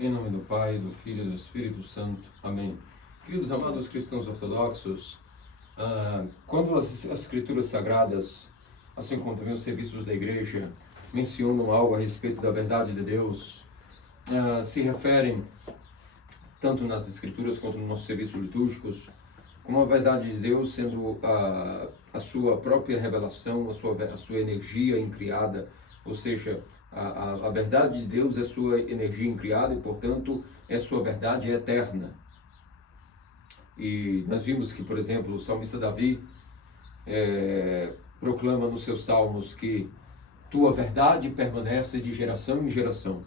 Em nome do Pai, do Filho e do Espírito Santo. Amém. Queridos amados cristãos ortodoxos, quando as Escrituras Sagradas, assim como também os serviços da Igreja, mencionam algo a respeito da verdade de Deus, se referem, tanto nas Escrituras quanto nos nossos serviços litúrgicos, como a verdade de Deus sendo a sua própria revelação, a sua energia incriada, ou seja, a verdade de Deus é sua energia incriada e, portanto, é sua verdade eterna. E nós vimos que, por exemplo, o salmista Davi proclama nos seus salmos que tua verdade permanece de geração em geração.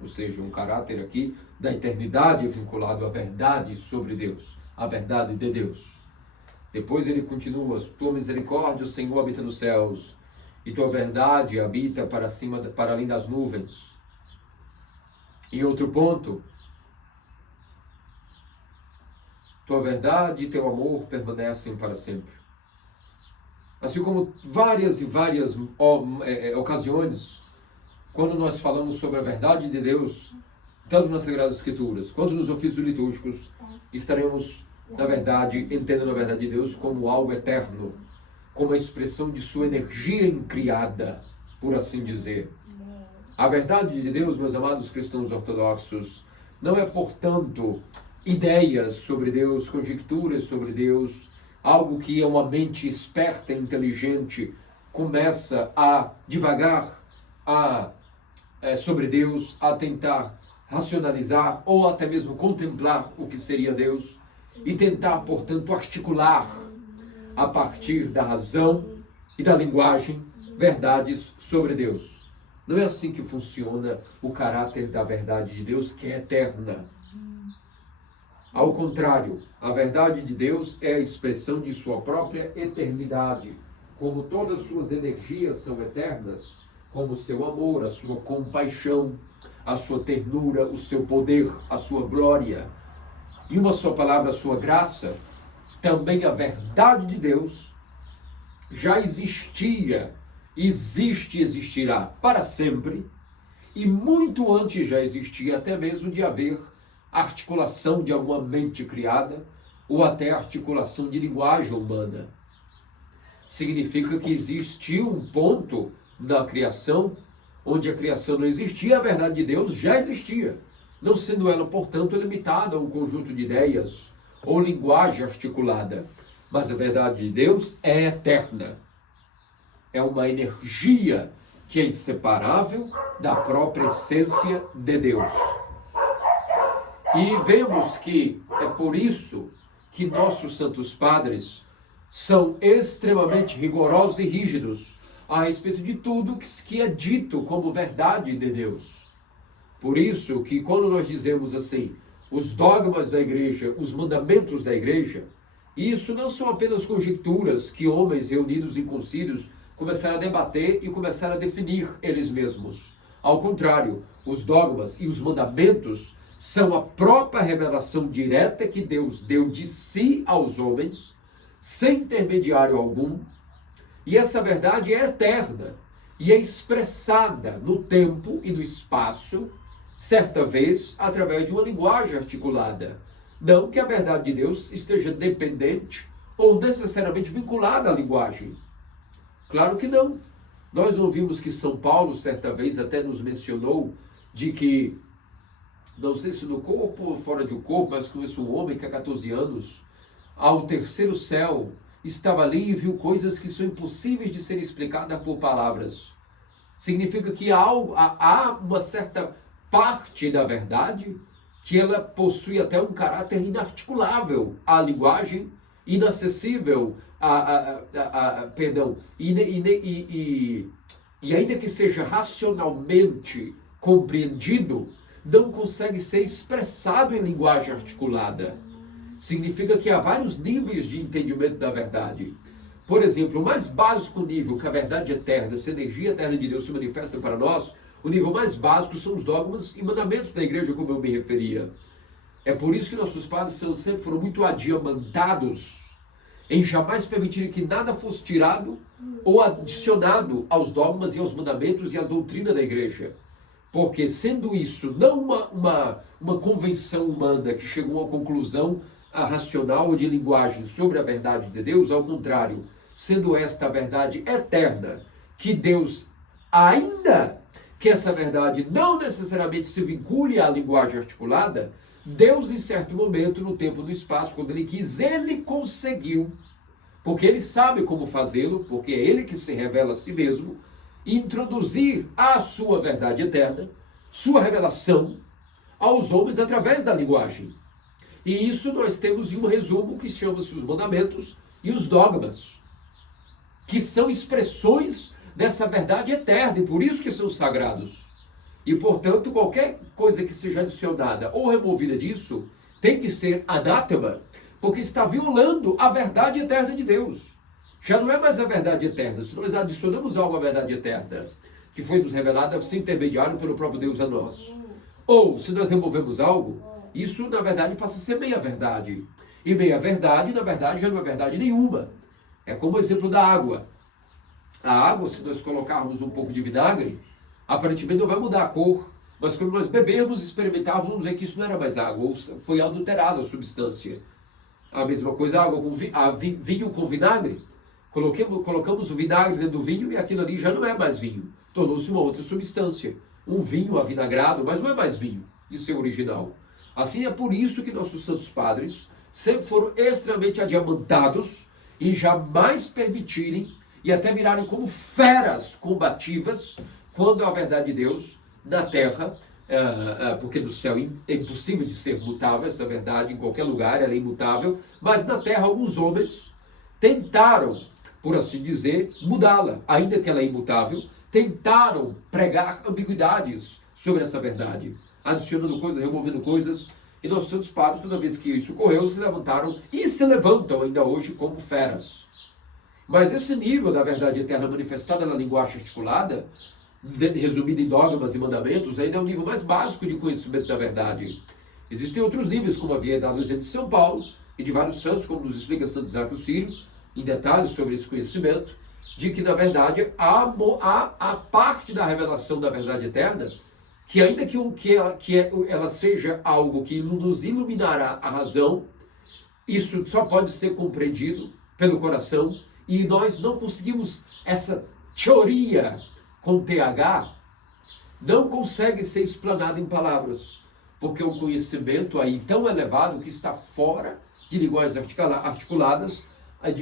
Ou seja, um caráter aqui da eternidade vinculado à verdade sobre Deus, à verdade de Deus. Depois ele continua: tua misericórdia, Senhor, habita nos céus, e tua verdade habita para além das nuvens. Em outro ponto, tua verdade e teu amor permanecem para sempre. Assim como várias e várias ocasiões, quando nós falamos sobre a verdade de Deus, tanto nas Sagradas Escrituras quanto nos ofícios litúrgicos, estaremos, na verdade, entendendo a verdade de Deus como algo eterno, como a expressão de sua energia incriada, por assim dizer. A verdade de Deus, meus amados cristãos ortodoxos, não é, portanto, ideias sobre Deus, conjecturas sobre Deus, algo que uma mente esperta e inteligente começa a divagar sobre Deus, a tentar racionalizar ou até mesmo contemplar o que seria Deus e tentar, portanto, articular a partir da razão e da linguagem verdades sobre Deus. Não é assim que funciona o caráter da verdade de Deus, que é eterna. Ao contrário, a verdade de Deus é a expressão de sua própria eternidade. Como todas suas energias são eternas, como o seu amor, a sua compaixão, a sua ternura, o seu poder, a sua glória, e uma só palavra, a sua graça, também a verdade de Deus já existia, existe e existirá para sempre, e muito antes já existia até mesmo de haver articulação de alguma mente criada, ou até articulação de linguagem humana. Significa que existiu um ponto na criação, onde a criação não existia, a verdade de Deus já existia, não sendo ela, portanto, limitada a um conjunto de ideias ou linguagem articulada. Mas a verdade de Deus é eterna. É uma energia que é inseparável da própria essência de Deus. E vemos que é por isso que nossos santos padres são extremamente rigorosos e rígidos a respeito de tudo que é dito como verdade de Deus. Por isso que quando nós dizemos assim, os dogmas da igreja, os mandamentos da igreja, isso não são apenas conjecturas que homens reunidos em concílios começaram a debater e começaram a definir eles mesmos. Ao contrário, os dogmas e os mandamentos são a própria revelação direta que Deus deu de si aos homens, sem intermediário algum, e essa verdade é eterna e é expressada no tempo e no espaço, certa vez, através de uma linguagem articulada. Não que a verdade de Deus esteja dependente ou necessariamente vinculada à linguagem. Claro que não. Nós não vimos que São Paulo, certa vez, até nos mencionou de que, não sei se no corpo ou fora do corpo, mas conheço um homem que há 14 anos, ao terceiro céu, estava ali e viu coisas que são impossíveis de serem explicadas por palavras. Significa que há uma certa parte da verdade que ela possui até um caráter inarticulável à linguagem, inacessível e ainda que seja racionalmente compreendido, não consegue ser expressado em linguagem articulada. Significa que há vários níveis de entendimento da verdade. Por exemplo, o mais básico nível que a verdade eterna, essa energia eterna de Deus se manifesta para nós, o nível mais básico são os dogmas e mandamentos da igreja, como eu me referia. É por isso que nossos padres sempre foram muito adiamantados em jamais permitirem que nada fosse tirado ou adicionado aos dogmas e aos mandamentos e à doutrina da igreja. Porque sendo isso não uma convenção humana que chegou a uma conclusão racional ou de linguagem sobre a verdade de Deus, ao contrário, sendo esta a verdade eterna, que Deus, ainda que essa verdade não necessariamente se vincule à linguagem articulada, Deus, em certo momento, no tempo e no espaço, quando Ele quis, Ele conseguiu, porque Ele sabe como fazê-lo, porque é Ele que se revela a si mesmo, introduzir a sua verdade eterna, sua revelação aos homens através da linguagem. E isso nós temos em um resumo que chama-se os mandamentos e os dogmas, que são expressões dessa verdade eterna, e por isso que são sagrados. E, portanto, qualquer coisa que seja adicionada ou removida disso tem que ser anátema, porque está violando a verdade eterna de Deus. Já não é mais a verdade eterna. Se nós adicionamos algo à verdade eterna, que foi nos revelada sem intermediário pelo próprio Deus a nós, ou se nós removemos algo, isso, na verdade, passa a ser meia-verdade. E meia-verdade, na verdade, já não é verdade nenhuma. É como o exemplo da água. A água, se nós colocarmos um pouco de vinagre, aparentemente não vai mudar a cor, mas quando nós bebermos, experimentarmos, vamos ver que isso não era mais água, ou foi adulterada a substância. A mesma coisa, água com vinho com vinagre. Colocamos o vinagre dentro do vinho e aquilo ali já não é mais vinho. Tornou-se uma outra substância. Um vinho avinagrado, mas não é mais vinho. Isso é original. Assim é por isso que nossos santos padres sempre foram extremamente adiamantados em jamais permitirem e até virarem como feras combativas quando a verdade de Deus na terra, porque do céu é impossível de ser mutável, essa verdade em qualquer lugar ela é imutável, mas na terra alguns homens tentaram, por assim dizer, mudá-la, ainda que ela é imutável, tentaram pregar ambiguidades sobre essa verdade, adicionando coisas, removendo coisas, e nossos santos padres, toda vez que isso ocorreu, se levantaram e se levantam ainda hoje como feras. Mas esse nível da verdade eterna manifestada na linguagem articulada, resumida em dogmas e mandamentos, ainda é um nível mais básico de conhecimento da verdade. Existem outros níveis, como havia dado o exemplo de São Paulo e de vários santos, como nos explica Santo Isaac o Sírio, em detalhes sobre esse conhecimento, de que, na verdade, há parte da revelação da verdade eterna que, ainda que ela seja algo que nos iluminará a razão, isso só pode ser compreendido pelo coração, e nós não conseguimos, essa teoria com TH, não consegue ser explanada em palavras, porque é um conhecimento aí tão elevado que está fora de linguagens articuladas,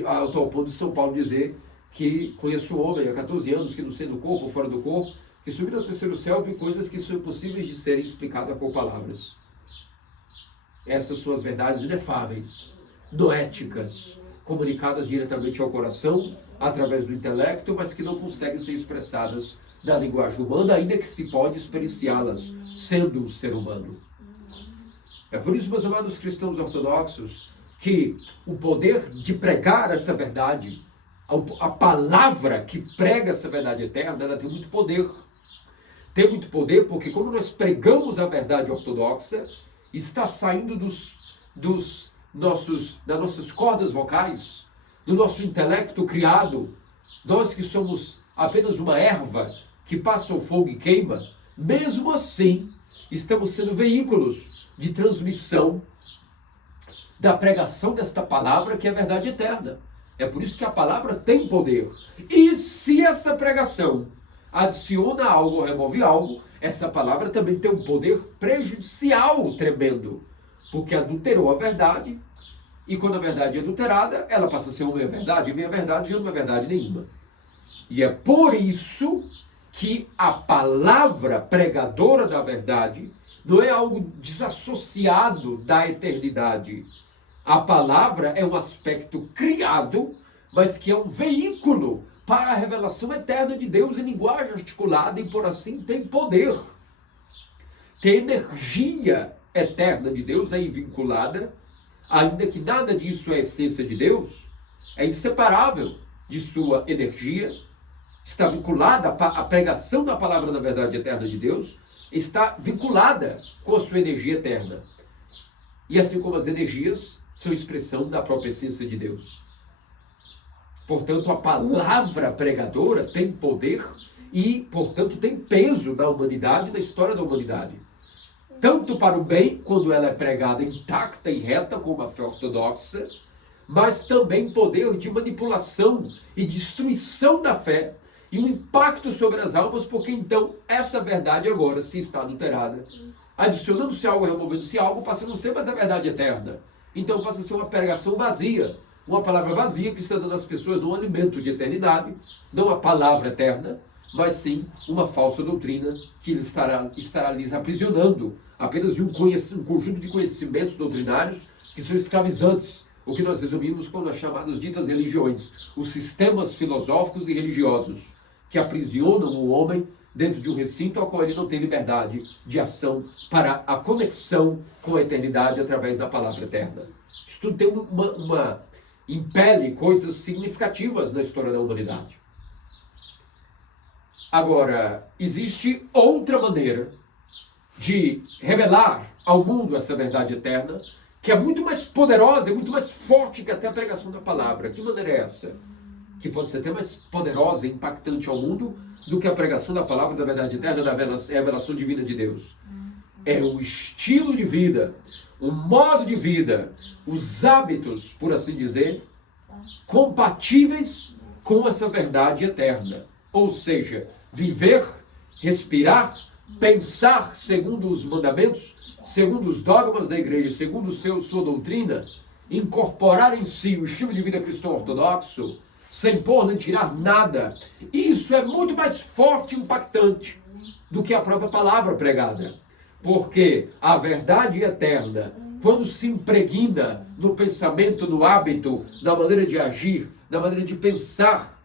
ao tal ponto de São Paulo dizer que conheço um homem há 14 anos que não sei do corpo ou fora do corpo, que subiu ao terceiro céu viu coisas que são impossíveis de serem explicadas com palavras. Essas são as verdades inefáveis, noéticas, comunicadas diretamente ao coração, através do intelecto, mas que não conseguem ser expressadas na linguagem humana, ainda que se pode experienciá-las, sendo um ser humano. É por isso, meus amados cristãos ortodoxos, que o poder de pregar essa verdade, a palavra que prega essa verdade eterna, ela tem muito poder. Tem muito poder porque quando nós pregamos a verdade ortodoxa, está saindo das nossas cordas vocais, do nosso intelecto criado, nós que somos apenas uma erva que passa o fogo e queima, mesmo assim, estamos sendo veículos de transmissão da pregação desta palavra que é a verdade eterna. É por isso que a palavra tem poder. E se essa pregação adiciona algo ou remove algo, essa palavra também tem um poder prejudicial tremendo, porque adulterou a verdade, e quando a verdade é adulterada, ela passa a ser uma meia-verdade, e meia-verdade já não é verdade nenhuma. E é por isso que a palavra pregadora da verdade não é algo desassociado da eternidade. A palavra é um aspecto criado, mas que é um veículo para a revelação eterna de Deus em linguagem articulada e, por assim, tem poder. Tem energia eterna de Deus aí vinculada, ainda que nada disso é a essência de Deus, é inseparável de sua energia, está vinculada à pregação da palavra da verdade eterna de Deus, está vinculada com a sua energia eterna. E assim como as energias são expressão da própria essência de Deus. Portanto, a palavra pregadora tem poder e, portanto, tem peso na humanidade, na história da humanidade. Tanto para o bem, quando ela é pregada intacta e reta, como a fé ortodoxa, mas também poder de manipulação e destruição da fé e um impacto sobre as almas, porque então essa verdade agora, se está adulterada, adicionando-se algo, removendo-se algo, passa a não ser mais a verdade eterna. Então passa a ser uma pregação vazia, uma palavra vazia que está dando às pessoas um alimento de eternidade, não a palavra eterna, mas sim uma falsa doutrina que estará lhes aprisionando apenas em um conjunto de conhecimentos doutrinários que são escravizantes, o que nós resumimos com as chamadas ditas religiões, os sistemas filosóficos e religiosos, que aprisionam o homem dentro de um recinto ao qual ele não tem liberdade de ação para a conexão com a eternidade através da palavra eterna. Isso tudo tem impele coisas significativas na história da humanidade. Agora, existe outra maneira de revelar ao mundo essa verdade eterna, que é muito mais poderosa e muito mais forte que até a pregação da palavra. Que maneira é essa? Que pode ser até mais poderosa e impactante ao mundo do que a pregação da palavra da verdade eterna, da revelação divina de Deus. É o estilo de vida, o modo de vida, os hábitos, por assim dizer, compatíveis com essa verdade eterna. Ou seja, viver, respirar, pensar segundo os mandamentos, segundo os dogmas da igreja, segundo sua doutrina, incorporar em si o estilo de vida cristão ortodoxo, sem pôr nem tirar nada. Isso é muito mais forte e impactante do que a própria palavra pregada. Porque a verdade eterna, quando se impregna no pensamento, no hábito, na maneira de agir, na maneira de pensar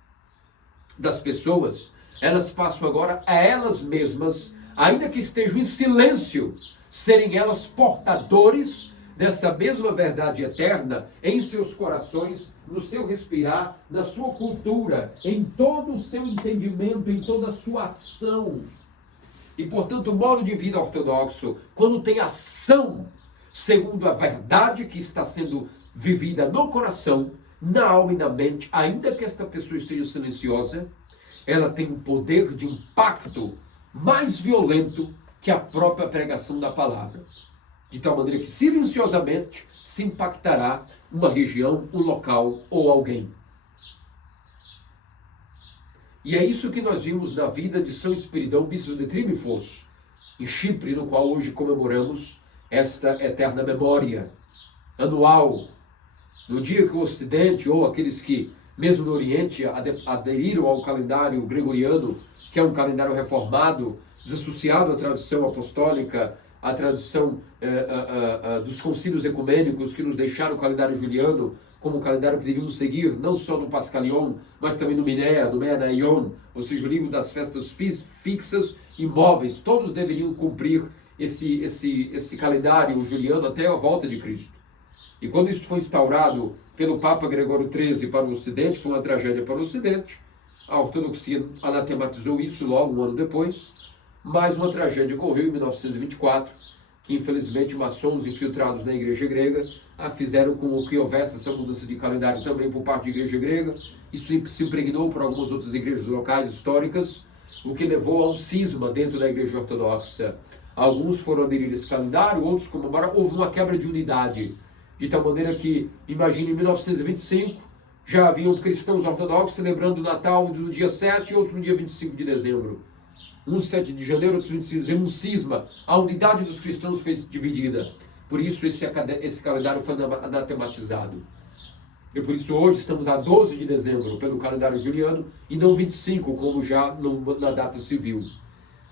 das pessoas, elas passam agora a elas mesmas, ainda que estejam em silêncio, serem elas portadores dessa mesma verdade eterna em seus corações, no seu respirar, na sua cultura, em todo o seu entendimento, em toda a sua ação. E, portanto, o modo de vida ortodoxo, quando tem ação segundo a verdade que está sendo vivida no coração, na alma e na mente, ainda que esta pessoa esteja silenciosa, ela tem um poder de impacto mais violento que a própria pregação da palavra. De tal maneira que silenciosamente se impactará uma região, um local ou alguém. E é isso que nós vimos na vida de São Espiridão, bispo de Trímifos, em Chipre, no qual hoje comemoramos esta eterna memória anual. No dia que o Ocidente, ou aqueles que, mesmo no Oriente, aderiram ao calendário gregoriano, que é um calendário reformado, desassociado à tradição apostólica, à tradição dos concílios ecumênicos que nos deixaram o calendário juliano como um calendário que devíamos seguir, não só no Pascalion, mas também no Minéa, no Menaion, ou seja, o livro das festas fixas e móveis. Todos deveriam cumprir esse calendário juliano até a volta de Cristo. E quando isso foi instaurado pelo Papa Gregório XIII para o Ocidente, foi uma tragédia para o Ocidente. A ortodoxia anatematizou isso logo um ano depois, mas uma tragédia ocorreu em 1924, que infelizmente maçons infiltrados na igreja grega fizeram com que houvesse essa mudança de calendário também por parte da igreja grega. Isso se impregnou por algumas outras igrejas locais históricas, o que levou a um cisma dentro da igreja ortodoxa. Alguns foram aderir a esse calendário, outros comemoraram. Houve uma quebra de unidade, de tal maneira que, imagine, em 1925, já haviam cristãos ortodoxos celebrando o Natal no dia 7 e outro no dia 25 de dezembro. Um 7 de janeiro, outro 25 de dezembro, um cisma. A unidade dos cristãos foi dividida. Por isso esse calendário foi anatematizado. E por isso hoje estamos a 12 de dezembro pelo calendário juliano e não 25, como já na data civil.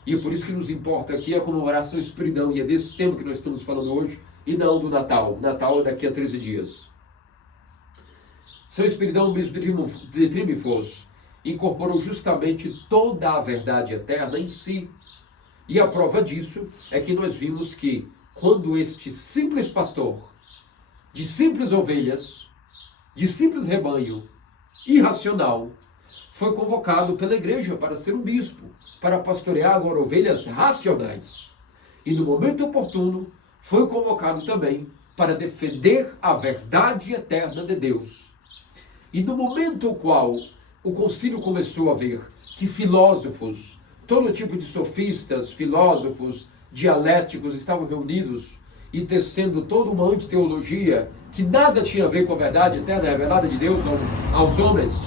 E é por isso que nos importa aqui a comemoração Espiridão, e é desse tema que nós estamos falando hoje, e não do Natal. Natal é daqui a 13 dias. São Espiridão, bispo de Trímifos, incorporou justamente toda a verdade eterna em si. E a prova disso é que nós vimos que quando este simples pastor, de simples ovelhas, de simples rebanho, irracional, foi convocado pela igreja para ser um bispo, para pastorear agora ovelhas racionais. E no momento oportuno, foi convocado também para defender a verdade eterna de Deus. E no momento qual o concílio começou a ver que filósofos, todo tipo de sofistas, filósofos, dialéticos estavam reunidos e tecendo toda uma antiteologia que nada tinha a ver com a verdade eterna revelada de Deus aos homens,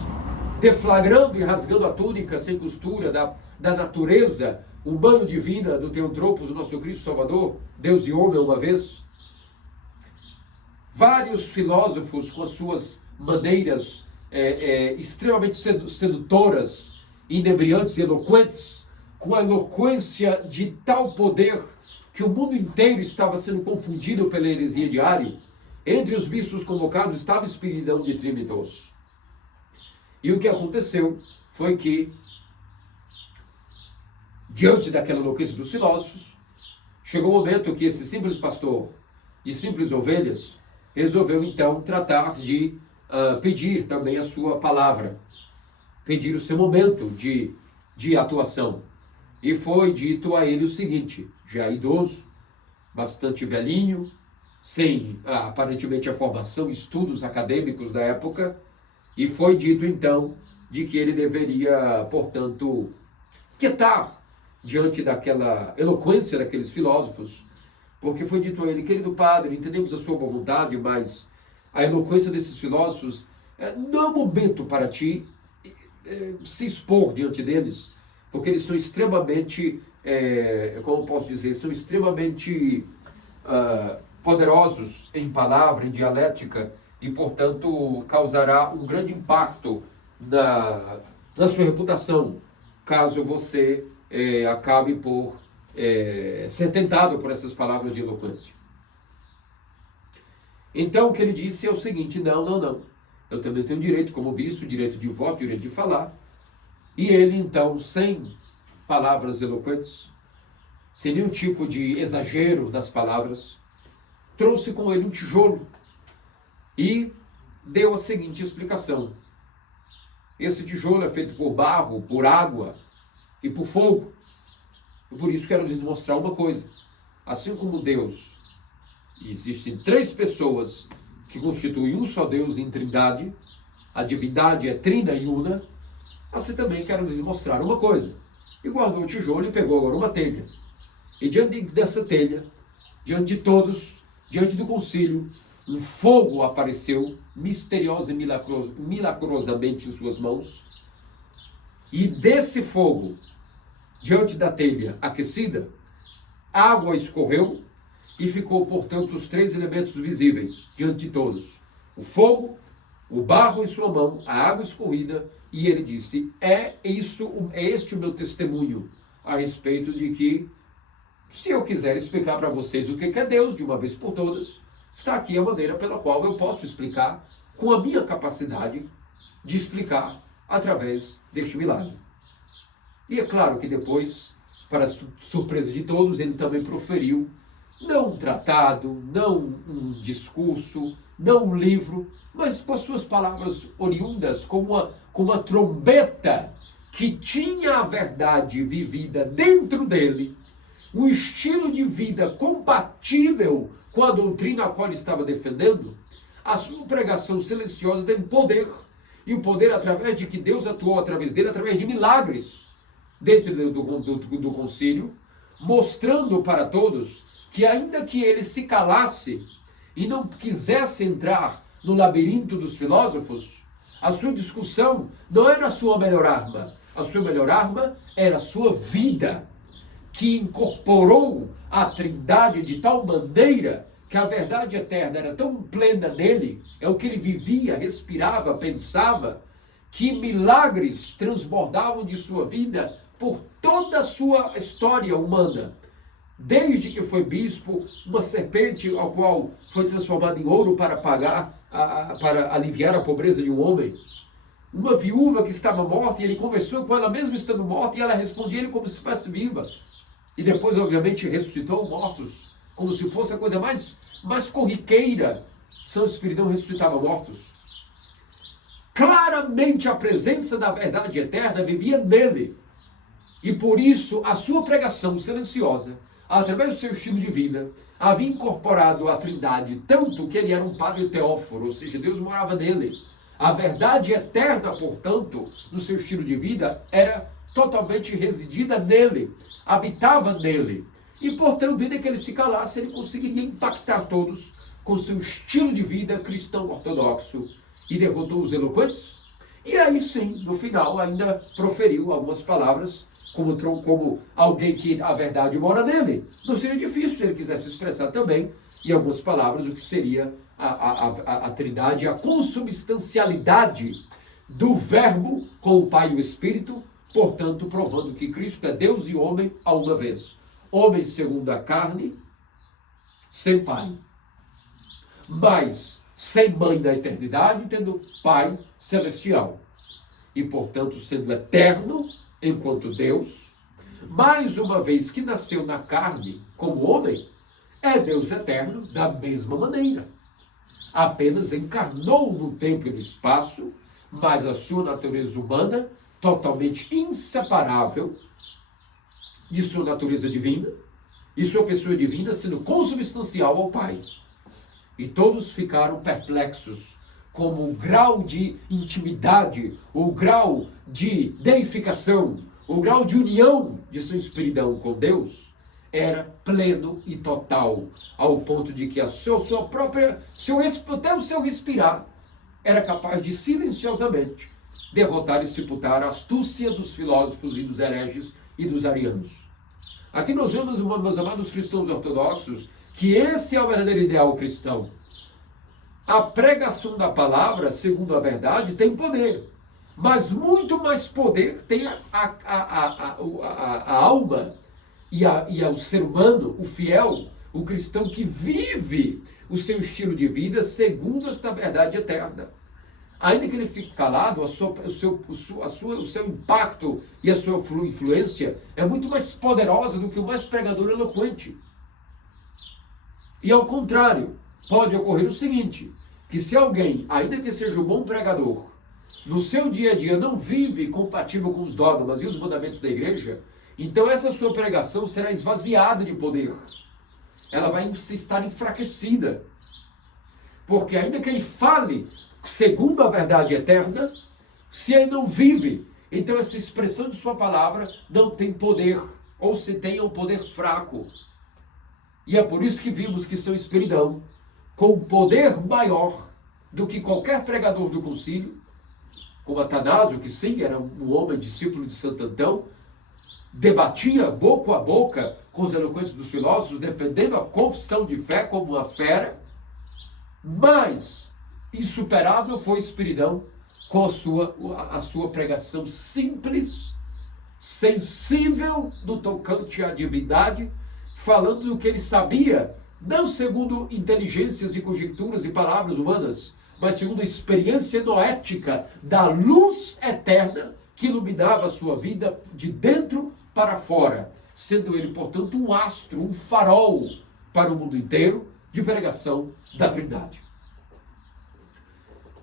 deflagrando e rasgando a túnica sem costura da natureza humano-divina do Theotropos, o nosso Cristo Salvador, Deus e homem uma vez. Vários filósofos com as suas maneiras extremamente sedutoras, inebriantes e eloquentes, com a eloquência de tal poder que o mundo inteiro estava sendo confundido pela heresia de Ari. Entre os bispos convocados estava Espiridão de Trinitos. E o que aconteceu foi que, diante daquela eloquência dos filósofos, chegou o momento que esse simples pastor de simples ovelhas resolveu então tratar de pedir também a sua palavra, pedir o seu momento de atuação. E foi dito a ele o seguinte, já idoso, bastante velhinho, sem aparentemente a formação e estudos acadêmicos da época, e foi dito então de que ele deveria, portanto, quietar diante daquela eloquência daqueles filósofos, porque foi dito a ele, querido padre, entendemos a sua boa vontade, mas a eloquência desses filósofos não é momento para ti se expor diante deles, porque eles são extremamente, como posso dizer, são extremamente poderosos em palavra, em dialética, e, portanto, causará um grande impacto na sua reputação, caso você acabe por ser tentado por essas palavras de eloquência. Então, o que ele disse é o seguinte, não. Eu também tenho direito, como bispo, direito de voto, direito de falar. E ele, então, sem palavras eloquentes, sem nenhum tipo de exagero das palavras, trouxe com ele um tijolo e deu a seguinte explicação. Esse tijolo é feito por barro, por água e por fogo. E por isso quero lhes mostrar uma coisa. Assim como Deus, existem três pessoas que constituem um só Deus em trindade, a divindade é trina e una, assim também quero lhes mostrar uma coisa. E guardou o tijolo e pegou agora uma telha. E diante dessa telha, diante de todos, diante do concílio, um fogo apareceu misteriosa e milagrosamente em suas mãos. E desse fogo, diante da telha aquecida, água escorreu e ficou, portanto, os três elementos visíveis diante de todos. O fogo, o barro em sua mão, a água escorrida, e ele disse, é este o meu testemunho a respeito de que, se eu quiser explicar para vocês o que é Deus de uma vez por todas, está aqui a maneira pela qual eu posso explicar com a minha capacidade de explicar através deste milagre. E é claro que depois, para surpresa de todos, ele também proferiu não um tratado, não um discurso, não um livro, mas com as suas palavras oriundas, como uma trombeta que tinha a verdade vivida dentro dele, um estilo de vida compatível com a doutrina a qual ele estava defendendo. A sua pregação silenciosa tem poder, e o poder através de que Deus atuou através dele, através de milagres dentro do concílio, mostrando para todos que ainda que ele se calasse e não quisesse entrar no labirinto dos filósofos, a sua discussão não era a sua melhor arma. A sua melhor arma era a sua vida, que incorporou a Trindade de tal maneira que a verdade eterna era tão plena nele, é o que ele vivia, respirava, pensava, que milagres transbordavam de sua vida por toda a sua história humana. Desde que foi bispo, uma serpente ao qual foi transformada em ouro para para aliviar a pobreza de um homem. Uma viúva que estava morta e ele conversou com ela mesmo estando morta e ela respondia ele como se fosse viva. E depois, obviamente, ressuscitou mortos, como se fosse a coisa mais corriqueira. São Espiridão ressuscitava mortos. Claramente a presença da verdade eterna vivia nele. E por isso a sua pregação silenciosa, através do seu estilo de vida, havia incorporado a Trindade tanto que ele era um padre teóforo, ou seja, Deus morava nele. A verdade eterna, portanto, no seu estilo de vida, era totalmente residida nele, habitava nele. E, portanto, ainda que ele se calasse, ele conseguiria impactar todos com seu estilo de vida cristão ortodoxo. E derrotou os eloquentes. E aí sim, no final, ainda proferiu algumas palavras, como alguém que a verdade mora nele. Não seria difícil se ele quisesse expressar também, em algumas palavras, o que seria a trindade, a consubstancialidade do verbo com o Pai e o Espírito, portanto, provando que Cristo é Deus e homem a uma vez. Homem segundo a carne, sem pai. Mas sem mãe da eternidade, tendo Pai celestial. E, portanto, sendo eterno enquanto Deus, mais uma vez que nasceu na carne como homem, é Deus eterno da mesma maneira. Apenas encarnou no tempo e no espaço, mas a sua natureza humana, totalmente inseparável de sua natureza divina, e sua pessoa divina sendo consubstancial ao Pai. E todos ficaram perplexos como o grau de intimidade, o grau de deificação, o grau de união de sua espiridão com Deus era pleno e total, ao ponto de que até o seu respirar era capaz de silenciosamente derrotar e sepultar a astúcia dos filósofos e dos hereges e dos arianos. Aqui nós vemos, meus amados cristãos ortodoxos, que esse é o verdadeiro ideal cristão. A pregação da palavra, segundo a verdade, tem poder. Mas muito mais poder tem a alma e o ser humano, o fiel, o cristão que vive o seu estilo de vida segundo esta verdade eterna. Ainda que ele fique calado, o seu impacto e a sua influência é muito mais poderosa do que o mais pregador eloquente. E ao contrário, pode ocorrer o seguinte, que se alguém, ainda que seja um bom pregador, no seu dia a dia não vive compatível com os dogmas e os mandamentos da igreja, então essa sua pregação será esvaziada de poder. Ela vai estar enfraquecida. Porque ainda que ele fale segundo a verdade eterna, se ele não vive, então essa expressão de sua palavra não tem poder, ou se tem, é um poder fraco. E é por isso que vimos que seu Espiridão, com poder maior do que qualquer pregador do concílio, como Atanásio, que sim, era um homem discípulo de Santo Antão, debatia boca a boca com os eloquentes dos filósofos, defendendo a confissão de fé como uma fera, mas insuperável foi Espiridão com a sua pregação simples, sensível no tocante à divindade, falando do que ele sabia, não segundo inteligências e conjecturas e palavras humanas, mas segundo a experiência noética da luz eterna que iluminava a sua vida de dentro para fora, sendo ele, portanto, um astro, um farol para o mundo inteiro de pregação da Trindade.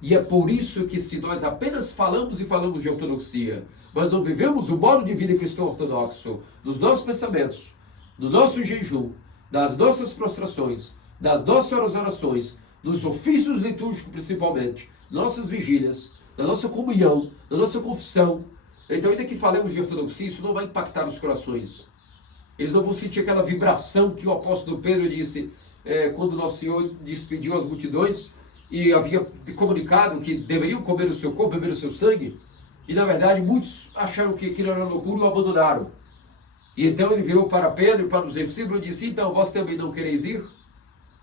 E é por isso que se nós apenas falamos e falamos de ortodoxia, mas não vivemos o modo de vida cristão ortodoxo nos nossos pensamentos, no nosso jejum, das nossas prostrações, das nossas orações, nos ofícios litúrgicos principalmente, nossas vigílias, na nossa comunhão, na nossa confissão. Então, ainda que falemos de ortodoxia, isso não vai impactar os corações. Eles não vão sentir aquela vibração que o apóstolo Pedro disse quando Nosso Senhor despediu as multidões e havia comunicado que deveriam comer o seu corpo, beber o seu sangue. E, na verdade, muitos acharam que aquilo era loucura e o abandonaram. E então ele virou para Pedro e para os discípulos e disse: então, vós também não quereis ir?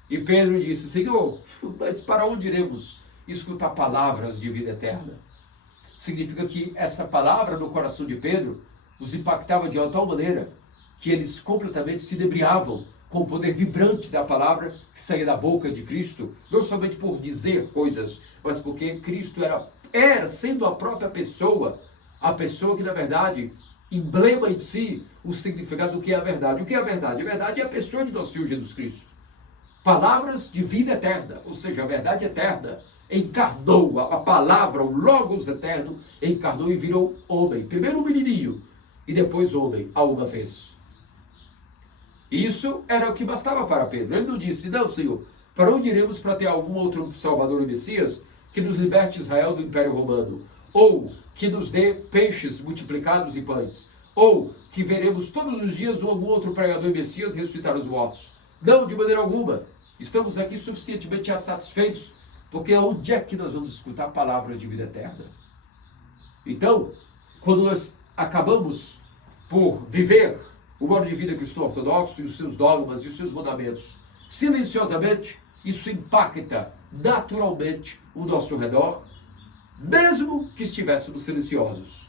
E Pedro disse: Senhor, mas para onde iremos escutar palavras de vida eterna? Significa que essa palavra no coração de Pedro os impactava de tal maneira que eles completamente se inebriavam com o poder vibrante da palavra que saía da boca de Cristo, não somente por dizer coisas, mas porque Cristo era sendo a própria pessoa, a pessoa que, na verdade, emblema em si o significado do que é a verdade. O que é a verdade? A verdade é a pessoa de nosso Senhor Jesus Cristo. Palavras de vida eterna, ou seja, a verdade eterna, encarnou, a palavra, o Logos eterno, encarnou e virou homem. Primeiro um menininho e depois homem, a uma vez. Isso era o que bastava para Pedro. Ele não disse: não, Senhor, para onde iremos para ter algum outro Salvador e Messias, que nos liberte Israel do Império Romano, ou que nos dê peixes multiplicados e pães, ou que veremos todos os dias algum outro pregador e Messias ressuscitar os mortos. Não, de maneira alguma. Estamos aqui suficientemente satisfeitos, porque onde é que nós vamos escutar a palavra de vida eterna? Então, quando nós acabamos por viver o modo de vida cristão ortodoxo e os seus dogmas e os seus mandamentos silenciosamente, isso impacta naturalmente o nosso redor, mesmo que estivéssemos silenciosos.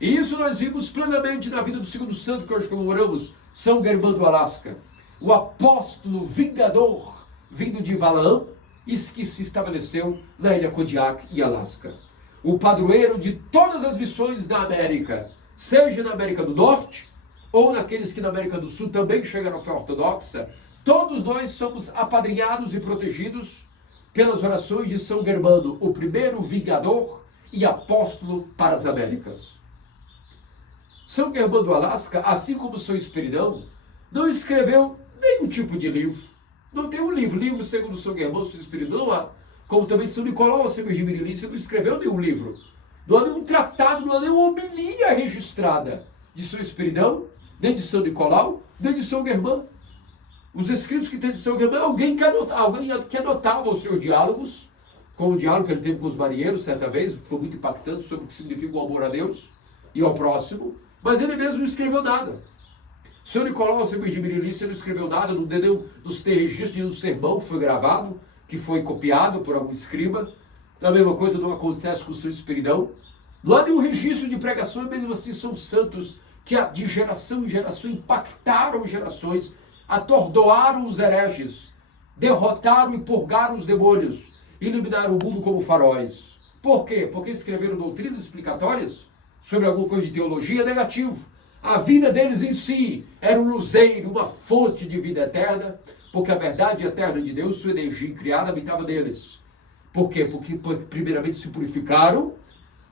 E isso nós vimos plenamente na vida do segundo santo que hoje comemoramos, São Germano do Alasca, o apóstolo vingador vindo de Valaam, que se estabeleceu na ilha Kodiak e Alasca. O padroeiro de todas as missões da América, seja na América do Norte, ou naqueles que na América do Sul também chegaram à fé ortodoxa, todos nós somos apadrinhados e protegidos pelas orações de São Germano, o primeiro vingador e apóstolo para as Américas. São Germano do Alasca, assim como São Espiridão, não escreveu nenhum tipo de livro. Não tem um livro segundo São Germano, São Espiridão, como também São Nicolau, São Eugimilício, não escreveu nenhum livro. Não há nenhum tratado, não há nenhuma homilia registrada de São Espiridão, nem de São Nicolau, nem de São Germano. Os escritos que tem de São Germano, alguém que anotava os seus diálogos, como o diálogo que ele teve com os marinheiros certa vez, que foi muito impactante sobre o que significa o amor a Deus e ao próximo, mas ele mesmo não escreveu nada. São Nicolau, São Eugimilício, não escreveu nada, não deu nos registros de um sermão que foi gravado, que foi copiado por algum escriba. A mesma coisa não acontece com o São Espiridão. Não há nenhum registro de pregação, mesmo assim são santos que de geração em geração impactaram gerações, atordoaram os hereges, derrotaram e purgaram os demônios, iluminaram o mundo como faróis. Por quê? Porque escreveram doutrinas explicatórias sobre alguma coisa de teologia negativo. A vida deles em si era um luzeiro, uma fonte de vida eterna, porque a verdade eterna de Deus, sua energia criada, habitava neles. Por quê? Porque primeiramente se purificaram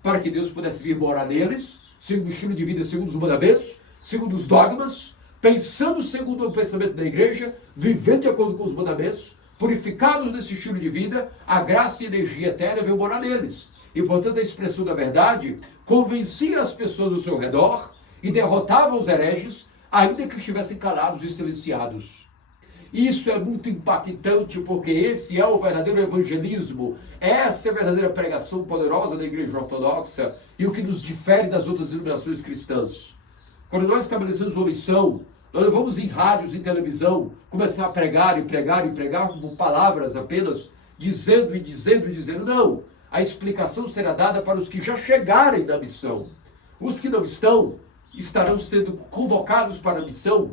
para que Deus pudesse vir morar neles, segundo o estilo de vida, segundo os mandamentos, segundo os dogmas, pensando segundo o pensamento da igreja, vivendo de acordo com os mandamentos, purificados nesse estilo de vida, a graça e a energia eterna veio morar neles. E, portanto, a expressão da verdade convencia as pessoas do seu redor e derrotava os hereges, ainda que estivessem calados e silenciados. Isso é muito impactante, porque esse é o verdadeiro evangelismo, essa é a verdadeira pregação poderosa da Igreja Ortodoxa e o que nos difere das outras denominações cristãs. Quando nós estabelecemos uma missão, nós não vamos em rádios e televisão começar a pregar e pregar e pregar com palavras apenas, dizendo e dizendo e dizendo. Não, a explicação será dada para os que já chegarem na missão. Os que não estão, estarão sendo convocados para a missão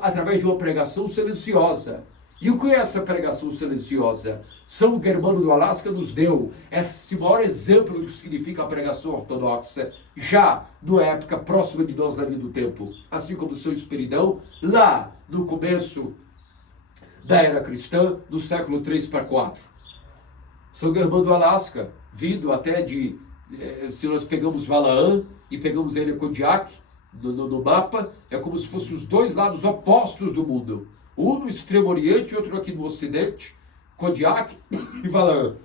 através de uma pregação silenciosa. E o que é essa pregação silenciosa? São Germano do Alasca nos deu esse maior exemplo do que significa a pregação ortodoxa, já na época próxima de nós, na linha do tempo. Assim como São Espiridão, lá no começo da era cristã, do século 3 para 4. São Germano do Alasca, vindo até se nós pegamos Valaam e pegamos a ilha Kodiak, no mapa, é como se fossem os dois lados opostos do mundo. Um no extremo oriente e outro aqui no ocidente, Kodiak e Valaam.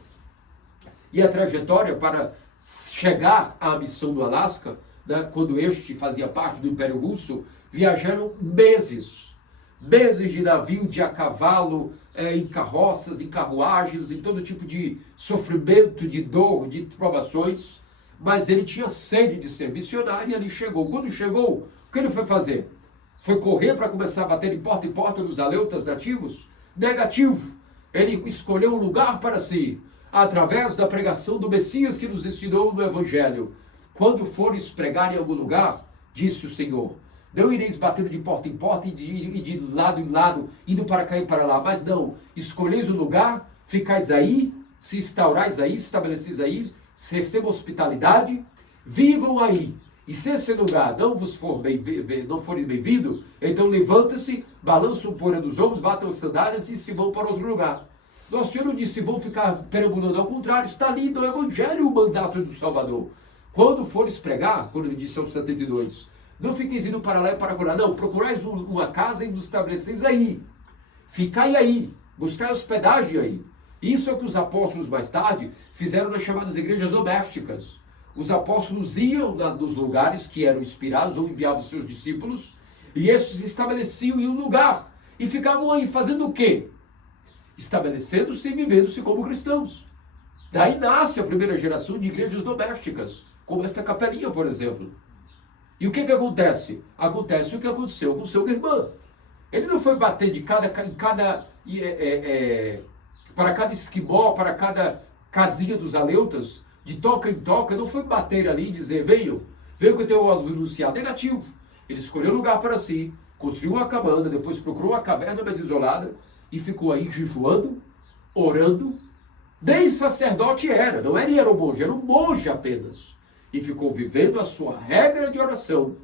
E a trajetória para chegar à missão do Alasca, né, quando este fazia parte do Império Russo, viajaram meses de navio, de a cavalo, em carroças, em carruagens, em todo tipo de sofrimento, de dor, de provações. Mas ele tinha sede de ser missionário e ele chegou. Quando chegou, o que ele foi fazer? Foi correr para começar a bater em porta nos aleutas nativos? Negativo. Ele escolheu um lugar para si, através da pregação do Messias que nos ensinou no Evangelho. Quando fores pregar em algum lugar, disse o Senhor, não ireis batendo de porta em porta e de lado em lado, indo para cá e para lá. Mas não, escolheis um lugar, ficais aí, se instaurais aí, se estabeleceis aí, recebam hospitalidade, vivam aí. E se esse lugar não vos for não for bem-vindo, então levanta-se, balança o poeira dos ombros, batam as sandálias e se vão para outro lugar. Nosso Senhor não disse, vão ficar perambulando, ao contrário, está ali no Evangelho o mandato do Salvador. Quando fores pregar, quando ele disse aos 72, não fiqueis indo para lá e para lá, não, procurais uma casa e nos estabeleceis aí. Ficai aí, buscai hospedagem aí. Isso é o que os apóstolos mais tarde fizeram nas chamadas igrejas domésticas. Os apóstolos iam nos lugares que eram inspirados ou enviavam seus discípulos, e esses se estabeleciam em um lugar e ficavam aí fazendo o quê? Estabelecendo-se e vivendo-se como cristãos. Daí nasce a primeira geração de igrejas domésticas, como esta capelinha, por exemplo. E o que acontece? Acontece o que aconteceu com o seu irmão. Ele não foi bater para cada esquimó, para cada casinha dos aleutas, de toca em toca, não foi bater ali e dizer, veio que eu tenho o denunciar. Negativo. Ele escolheu um lugar para si, construiu uma cabana, depois procurou uma caverna mais isolada e ficou aí jejuando, orando. Nem sacerdote era, não era um monge, era um monge apenas. E ficou vivendo a sua regra de oração,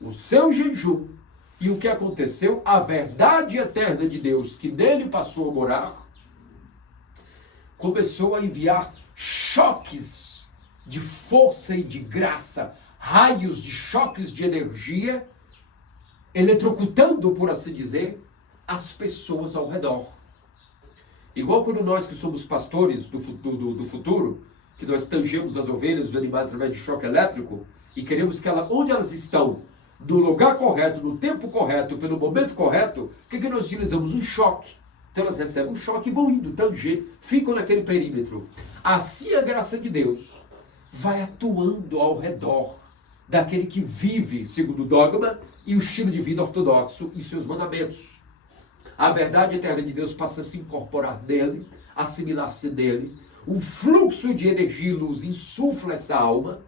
o seu jejum. E o que aconteceu? A verdade eterna de Deus, que nele passou a morar, começou a enviar choques de força e de graça, raios de choques de energia, eletrocutando, por assim dizer, as pessoas ao redor. Igual quando nós que somos pastores do futuro, que nós tangemos as ovelhas, os animais através de choque elétrico, e queremos que onde elas estão, no lugar correto, no tempo correto, pelo momento correto, o que nós utilizamos? Um choque. Então elas recebem um choque e vão indo, tanger, ficam naquele perímetro. Assim a graça de Deus vai atuando ao redor daquele que vive segundo o dogma e o estilo de vida ortodoxo e seus mandamentos. A verdade eterna de Deus passa a se incorporar nele, assimilar-se nele. Um fluxo de energia e luz insufla essa alma.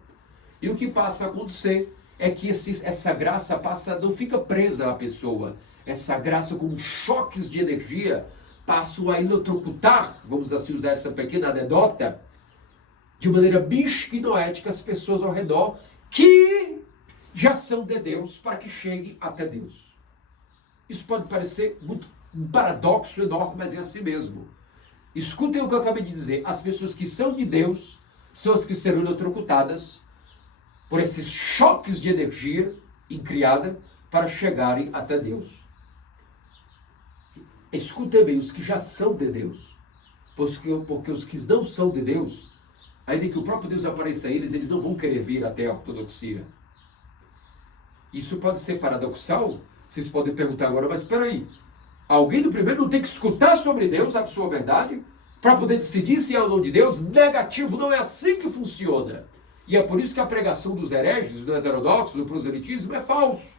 E o que passa a acontecer é que essa graça não fica presa à pessoa. Essa graça, como choques de energia, passam a eletrocutar, vamos assim usar essa pequena anedota, de maneira mística e noética as pessoas ao redor que já são de Deus para que cheguem até Deus. Isso pode parecer um paradoxo enorme, mas é assim mesmo. Escutem o que eu acabei de dizer. As pessoas que são de Deus são as que serão eletrocutadas por esses choques de energia incriada para chegarem até Deus. Escutem bem, os que já são de Deus. Porque os que não são de Deus, ainda que o próprio Deus apareça a eles não vão querer vir até a ortodoxia. Isso pode ser paradoxal. Vocês podem perguntar agora, mas espera aí. Alguém do primeiro não tem que escutar sobre Deus, a sua verdade, para poder decidir se é ou não de Deus? Negativo, não é assim que funciona. E é por isso que a pregação dos hereges, do heterodoxo, do proselitismo é falso.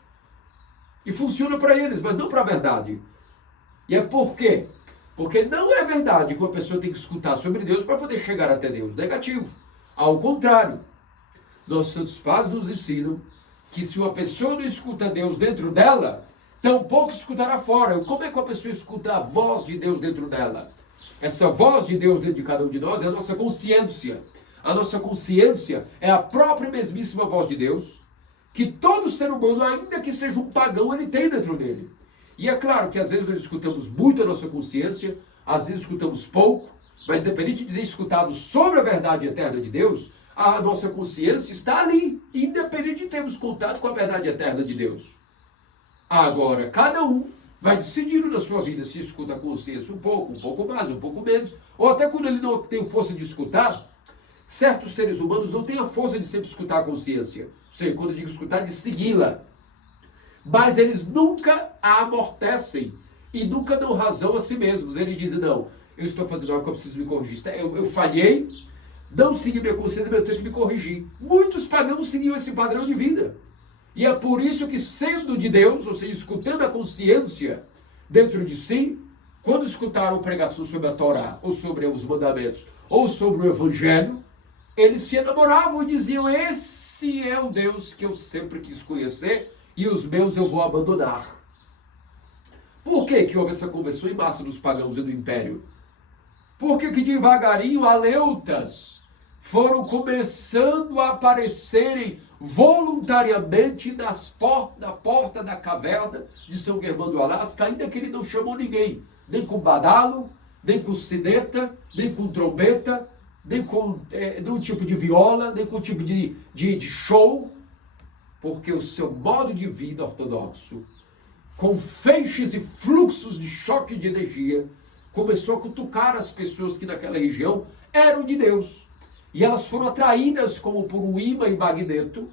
E funciona para eles, mas não para a verdade. E é por quê? Porque não é verdade que uma pessoa tem que escutar sobre Deus para poder chegar até Deus. Negativo. Ao contrário, nossos santos pais nos ensinam que se uma pessoa não escuta Deus dentro dela, tampouco escutará fora. Como é que uma pessoa escuta a voz de Deus dentro dela? Essa voz de Deus dentro de cada um de nós é a nossa consciência. A nossa consciência é a própria mesmíssima voz de Deus, que todo ser humano, ainda que seja um pagão, ele tem dentro dele. E é claro que às vezes nós escutamos muito a nossa consciência, às vezes escutamos pouco, mas independente de ter escutado sobre a verdade eterna de Deus, a nossa consciência está ali, independente de termos contato com a verdade eterna de Deus. Agora, cada um vai decidir na sua vida se escuta a consciência um pouco mais, um pouco menos, ou até quando ele não tem força de escutar. Certos seres humanos não têm a força de sempre escutar a consciência. Ou seja, quando eu digo escutar, de segui-la. Mas eles nunca a amortecem e nunca dão razão a si mesmos. Eles dizem, não, eu estou fazendo algo que eu preciso me corrigir. Eu falhei, não segui minha consciência, mas eu tenho que me corrigir. Muitos pagãos seguiam esse padrão de vida. E é por isso que, sendo de Deus, ou seja, escutando a consciência dentro de si, quando escutaram pregação sobre a Torá, ou sobre os mandamentos, ou sobre o Evangelho, eles se enamoravam e diziam, esse é o Deus que eu sempre quis conhecer e os meus eu vou abandonar. Por que houve essa conversão em massa dos pagãos e do império? Porque que devagarinho aleutas foram começando a aparecerem voluntariamente na porta da caverna de São Germano do Alasca, ainda que ele não chamou ninguém, nem com badalo, nem com sineta, nem com trombeta, nem com nenhum tipo de viola, nem com tipo de show, porque o seu modo de vida ortodoxo, com feixes e fluxos de choque de energia, começou a cutucar as pessoas que naquela região eram de Deus. E elas foram atraídas como por um imã e magneto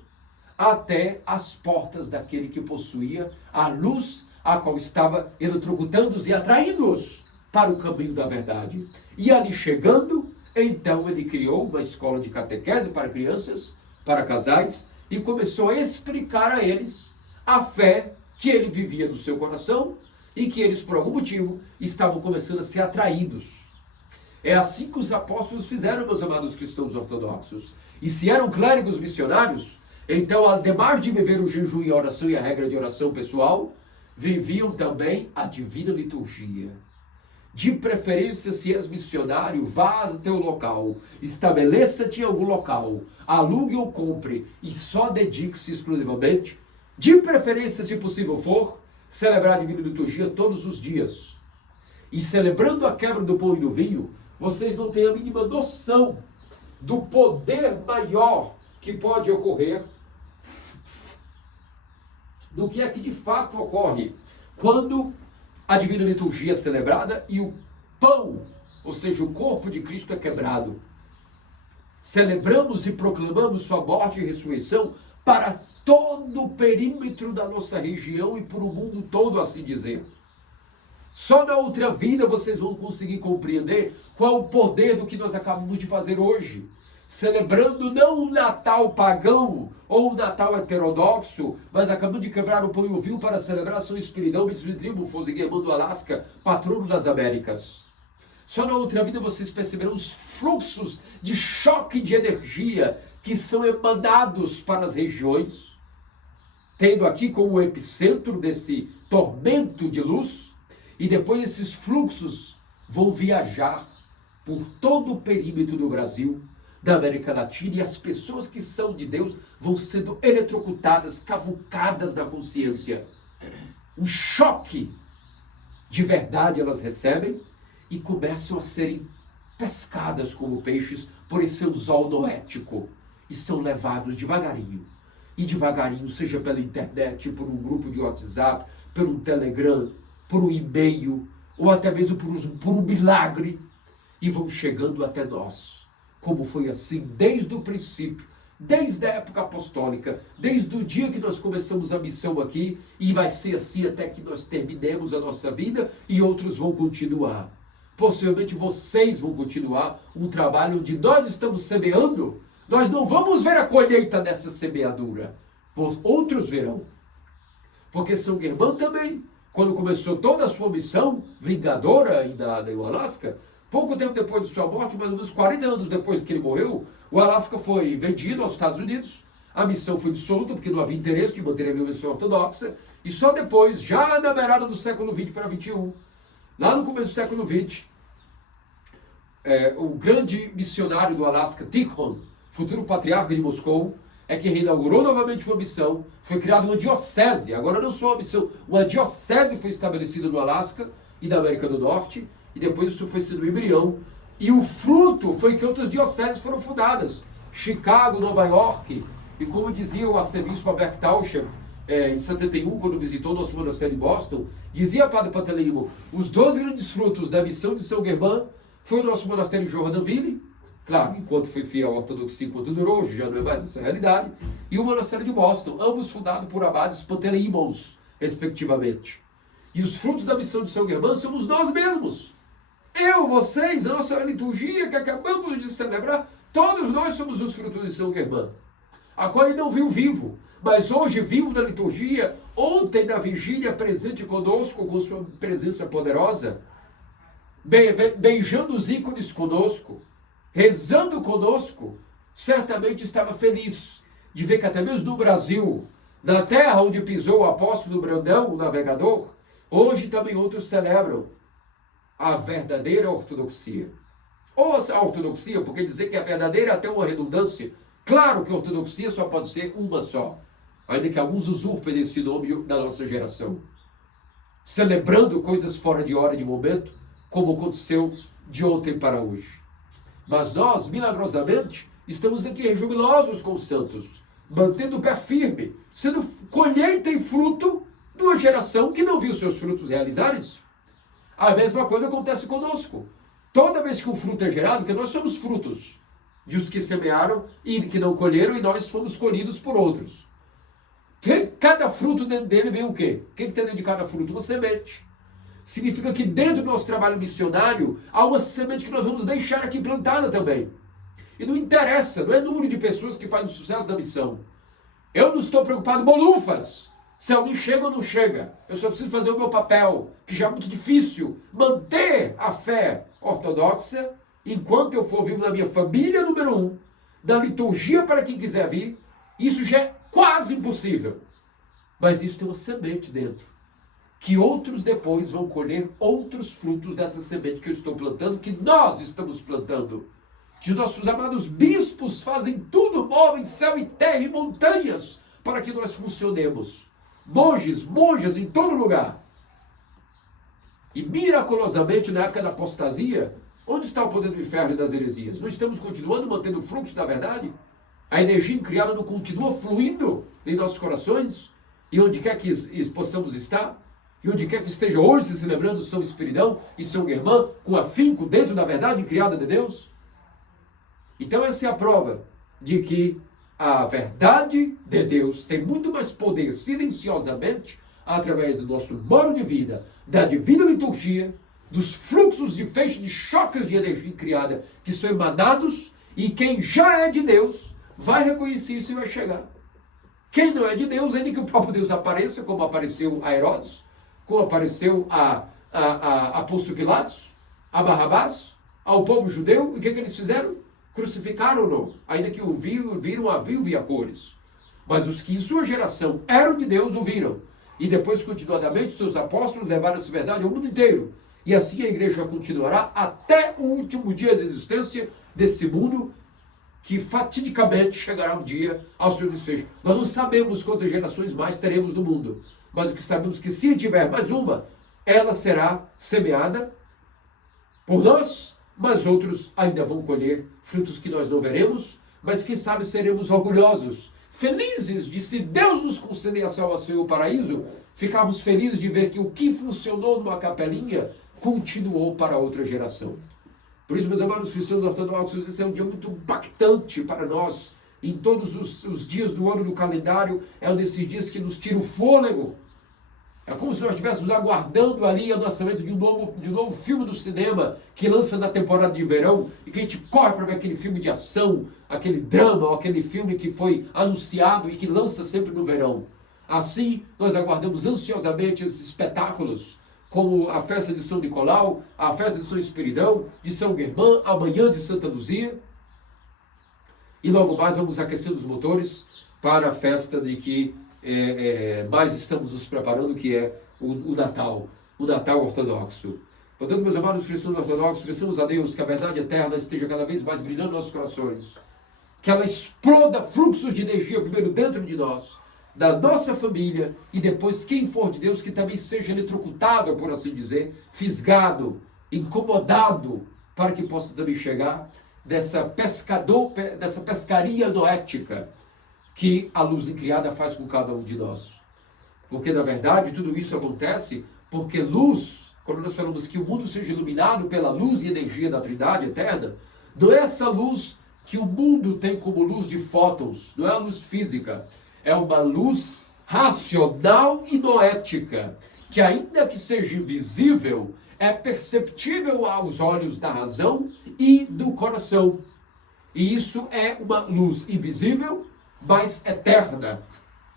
até as portas daquele que possuía a luz, a qual estava eletrocutando-os e atraindo-os para o caminho da verdade. E ali chegando, então ele criou uma escola de catequese para crianças, para casais, e começou a explicar a eles a fé que ele vivia no seu coração e que eles, por algum motivo, estavam começando a ser atraídos. É assim que os apóstolos fizeram, meus amados cristãos ortodoxos. E se eram clérigos missionários, então, ademais de viver o jejum e a oração e a regra de oração pessoal, viviam também a divina liturgia. De preferência, se és missionário, vá ao teu local, estabeleça-te em algum local, alugue ou compre e só dedique-se exclusivamente, de preferência, se possível for, celebrar a divina liturgia todos os dias. E celebrando a quebra do pão e do vinho, vocês não têm a mínima noção do poder maior que pode ocorrer, do que é que de fato ocorre quando a divina liturgia é celebrada e o pão, ou seja, o corpo de Cristo é quebrado. Celebramos e proclamamos sua morte e ressurreição para todo o perímetro da nossa região e para o mundo todo, assim dizer. Só na outra vida vocês vão conseguir compreender qual é o poder do que nós acabamos de fazer hoje. Celebrando não um Natal pagão ou um Natal heterodoxo, mas acabando de quebrar o pão e o vinho para celebrar São Espiridão, Bispo de Triunfo, Guilherme do Alasca, patrono das Américas. Só na outra vida vocês perceberão os fluxos de choque de energia que são emanados para as regiões, tendo aqui como epicentro desse tormento de luz, e depois esses fluxos vão viajar por todo o perímetro do Brasil, da América Latina, e as pessoas que são de Deus vão sendo eletrocutadas, cavucadas na consciência. Um choque de verdade elas recebem e começam a serem pescadas como peixes por esse anzol noético e são levados devagarinho. E devagarinho, seja pela internet, por um grupo de WhatsApp, por um Telegram, por um e-mail, ou até mesmo por um milagre, e vão chegando até nós. Como foi assim desde o princípio, desde a época apostólica, desde o dia que nós começamos a missão aqui, e vai ser assim até que nós terminemos a nossa vida e outros vão continuar. Possivelmente vocês vão continuar um trabalho onde nós estamos semeando, nós não vamos ver a colheita dessa semeadura, outros verão. Porque São Germán também, quando começou toda a sua missão vingadora ainda no Alasca, pouco tempo depois de sua morte, mais ou menos 40 anos depois que ele morreu, o Alasca foi vendido aos Estados Unidos, a missão foi dissoluta porque não havia interesse de manter a missão ortodoxa, e só depois, já na beirada do século XX para XXI, lá no começo do século XX, o grande missionário do Alasca, Tikhon, futuro patriarca de Moscou, é que reinaugurou novamente uma missão, foi criada uma diocese, agora não só uma missão, uma diocese foi estabelecida no Alasca e na América do Norte, e depois isso foi sendo um embrião. E o fruto foi que outras dioceses foram fundadas. Chicago, Nova York. E como dizia o arcebispo Albert Taucher, em 71, quando visitou nosso monastério em Boston, dizia Padre Panteleimo, os 2 grandes frutos da missão de São Germán foi o nosso monastério em Jordanville, claro, enquanto foi fiel à ortodoxia, enquanto durou, hoje já não é mais essa realidade, e o monastério de Boston, ambos fundados por abades Panteleimons, respectivamente. E os frutos da missão de São Germán somos nós mesmos. Eu, vocês, a nossa liturgia que acabamos de celebrar, todos nós somos os frutos de São Germán. A qual ele não viu vivo, mas hoje vivo na liturgia, ontem na vigília presente conosco, com sua presença poderosa, beijando os ícones conosco, rezando conosco, certamente estava feliz de ver que até mesmo no Brasil, na terra onde pisou o apóstolo Brandão, o navegador, hoje também outros celebram a verdadeira ortodoxia. Ou a ortodoxia, porque dizer que é verdadeira é até uma redundância. Claro que a ortodoxia só pode ser uma só, ainda que alguns usurpem esse nome da nossa geração, celebrando coisas fora de hora e de momento, como aconteceu de ontem para hoje. Mas nós, milagrosamente, estamos aqui jubilosos com os santos, mantendo o pé firme, sendo colheita e fruto de uma geração que não viu seus frutos realizarem-se. A mesma coisa acontece conosco. Toda vez que um fruto é gerado, porque nós somos frutos de os que semearam e que não colheram, e nós fomos colhidos por outros. Cada fruto dentro dele vem o quê? O que tem dentro de cada fruto? Uma semente. Significa que dentro do nosso trabalho missionário, há uma semente que nós vamos deixar aqui plantada também. E não interessa, não é número de pessoas que faz o sucesso da missão. Eu não estou preocupado, bolufas, se alguém chega ou não chega. Eu só preciso fazer o meu papel, que já é muito difícil, manter a fé ortodoxa, enquanto eu for vivo na minha família, número 1, da liturgia para quem quiser vir. Isso já é quase impossível. Mas isso tem uma semente dentro, que outros depois vão colher outros frutos dessa semente que eu estou plantando, que nós estamos plantando. Que os nossos amados bispos fazem tudo, movem céu e terra e montanhas para que nós funcionemos. Monges, monjas em todo lugar. E miraculosamente, na época da apostasia, onde está o poder do inferno e das heresias? Não estamos continuando mantendo o fluxo da verdade? A energia incriada não continua fluindo em nossos corações? E onde quer que possamos estar? E onde quer que esteja hoje se celebrando São Espiridão e São Germán, com afinco dentro da verdade criada de Deus? Então essa é a prova de que a verdade de Deus tem muito mais poder silenciosamente através do nosso modo de vida, da divina liturgia, dos fluxos de feixe de choques de energia criada que são emanados, e quem já é de Deus vai reconhecer isso e vai chegar. Quem não é de Deus, ainda que o próprio Deus apareça, como apareceu a Herodes, como apareceu a Pôncio Pilatos, a Barrabás, ao povo judeu, e o que eles fizeram? Crucificaram-no, ainda que o viram a vivo e a cores. Mas os que em sua geração eram de Deus o viram. E depois, continuadamente, seus apóstolos levaram essa verdade ao mundo inteiro. E assim a igreja continuará até o último dia de existência desse mundo, que fatidicamente chegará um dia ao seu desfecho. Nós não sabemos quantas gerações mais teremos no mundo. Mas o que sabemos é que se tiver mais uma, ela será semeada por nós, mas outros ainda vão colher frutos que nós não veremos, mas quem sabe seremos orgulhosos, felizes de, se Deus nos conceder a salvação e o paraíso, ficarmos felizes de ver que o que funcionou numa capelinha continuou para outra geração. Por isso, meus amados cristãos ortodoxos, esse é um dia muito impactante para nós. Em todos os dias do ano do calendário, é um desses dias que nos tira o fôlego. É como se nós estivéssemos aguardando ali o lançamento de um novo filme do cinema que lança na temporada de verão, e que a gente corre para ver aquele filme de ação, aquele drama, ou aquele filme que foi anunciado e que lança sempre no verão. Assim, nós aguardamos ansiosamente esses espetáculos, como a festa de São Nicolau, a festa de São Espiridão, de São Germán, amanhã de Santa Luzia. E logo mais vamos aquecendo os motores para a festa de que mais estamos nos preparando, que é o Natal ortodoxo. Portanto, meus amados cristãos ortodoxos, peçamos a Deus que a verdade eterna esteja cada vez mais brilhando nos nossos corações, que ela exploda fluxos de energia primeiro dentro de nós, da nossa família, e depois quem for de Deus que também seja eletrocutado, por assim dizer, fisgado, incomodado, para que possa também chegar dessa pescaria noética que a luz incriada faz com cada um de nós. Porque, na verdade, tudo isso acontece porque luz, quando nós falamos que o mundo seja iluminado pela luz e energia da Trindade eterna, não é essa luz que o mundo tem como luz de fótons, não é a luz física, é uma luz racional e noética, que ainda que seja invisível, é perceptível aos olhos da razão e do coração. E isso é uma luz invisível, mas eterna,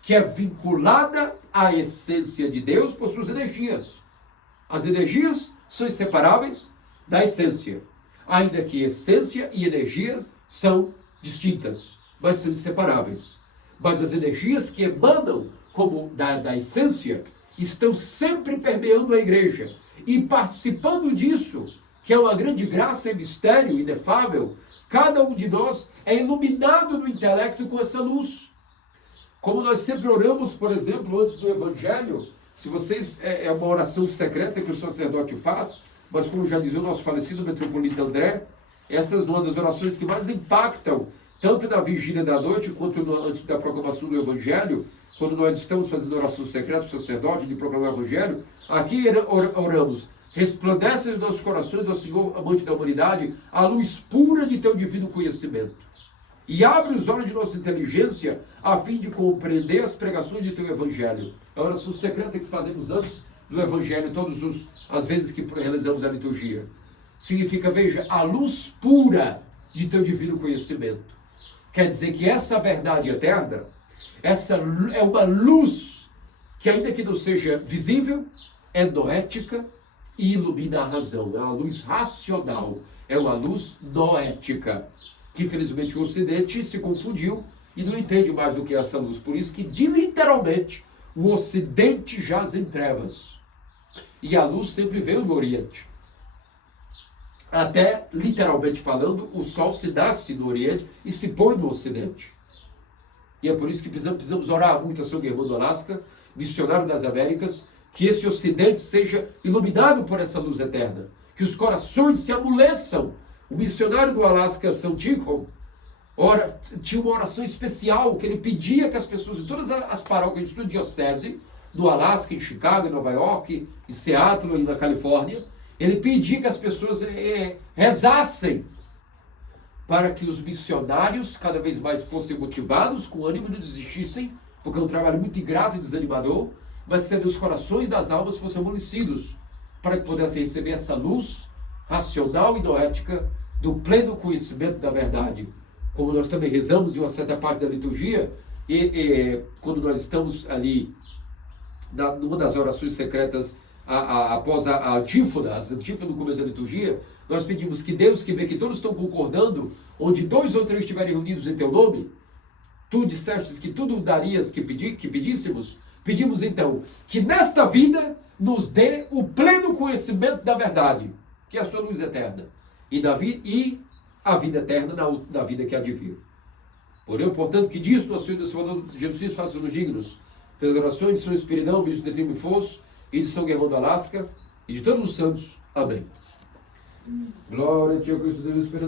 que é vinculada à essência de Deus por suas energias. As energias são inseparáveis da essência, ainda que essência e energias são distintas, mas são inseparáveis. Mas as energias que emanam como da essência estão sempre permeando a igreja e participando disso, que é uma grande graça e mistério inefável. Cada um de nós é iluminado no intelecto com essa luz. Como nós sempre oramos, por exemplo, antes do Evangelho, se vocês, é uma oração secreta que o sacerdote faz, mas como já dizia o nosso falecido metropolita André, essas são uma das orações que mais impactam, tanto na vigília da noite, quanto antes da proclamação do Evangelho, quando nós estamos fazendo oração secreta do sacerdote, de proclamar o Evangelho. Aqui oramos: Resplandece nos nossos corações, ó Senhor, amante da humanidade, a luz pura de teu divino conhecimento. E abre os olhos de nossa inteligência a fim de compreender as pregações de teu evangelho. É a oração secreta que fazemos antes do evangelho, todas as vezes que realizamos a liturgia. Significa, veja, a luz pura de teu divino conhecimento. Quer dizer que essa verdade eterna, essa é uma luz que, ainda que não seja visível, é noética e ilumina a razão. É uma luz racional, é uma luz noética, que infelizmente o Ocidente se confundiu e não entende mais do que é essa luz. Por isso que, literalmente, o Ocidente jaz em trevas. E a luz sempre veio do Oriente. Até, literalmente falando, o sol se nasce no Oriente e se põe no Ocidente. E é por isso que precisamos orar muito a São Guilherme do Alasca, missionário das Américas, que esse Ocidente seja iluminado por essa luz eterna. Que os corações se amoleçam. O missionário do Alasca, São Tikhon, tinha uma oração especial que ele pedia que as pessoas de todas as paróquias de sua diocese, no Alasca, em Chicago, em Nova York, em Seattle e na Califórnia, ele pedia que as pessoas rezassem para que os missionários cada vez mais fossem motivados, com ânimo, não desistissem, porque é um trabalho muito ingrato e desanimador, mas que também os corações das almas fossem amolecidos, para que pudessem receber essa luz racional e noética do pleno conhecimento da verdade. Como nós também rezamos em uma certa parte da liturgia, quando nós estamos ali, numa das orações secretas, após a antífona, as antífonas no começo da liturgia, nós pedimos que Deus, que vê que todos estão concordando, onde 2 ou 3 estiverem reunidos em teu nome, tu dissestes que tudo darias que pedíssemos, pedimos então que nesta vida nos dê o pleno conhecimento da verdade, que é a sua luz eterna, e a vida eterna na vida que há de vir. Portanto, que disso nosso Senhor e Salvador Jesus Cristo faça-nos dignos, pelas orações de São Espiridão, bispo de Trimo e Fosso, e de São Guilherme do Alasca, e de todos os santos. Amém. Glória a ti, Cristo Deus, Espírito.